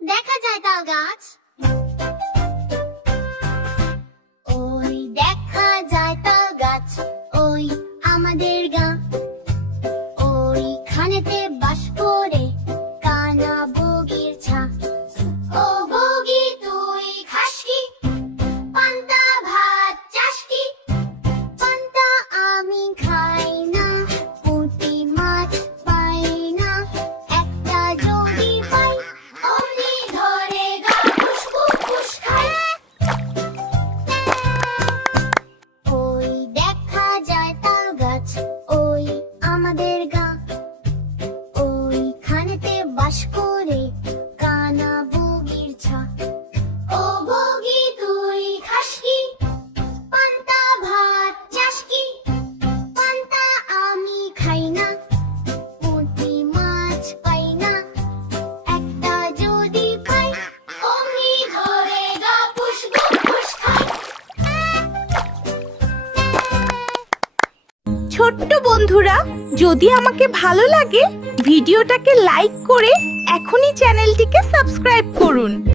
দেখা যায় তাল গাছ। ওই দেখা যায় তাল গাছ, ওই আমাদের গাঁ। ওইখানেতে বাস করে কানা বগির ছা। ও বগি তুই খাস কি? পান্তা ভাত চাস কি? পান্তা আমি খাই না, পুঁটি মাছ পাই না, একটা যদি পাই অমনি ধরে গা ফুসফুস খাই। ওই দেখা যায় তাল গাছ, ওই আমাদের গাঁ। ওইখানেতে বাস করে কানা বগির ছা। ও বগি তুই খাস কি? পান্তা ভাত চাস কি? পান্তা আমি খাই না, পুঁটি মাছ পাই না, একটা যদি পাই অমনি ধরে গা ফুসফুস খাই। ছোট্ট বন্ধুরা, যদি আমাকে ভালো লাগে ভিডিওটাকে লাইক করে এখনই চ্যানেলটিকে সাবস্ক্রাইব করুন।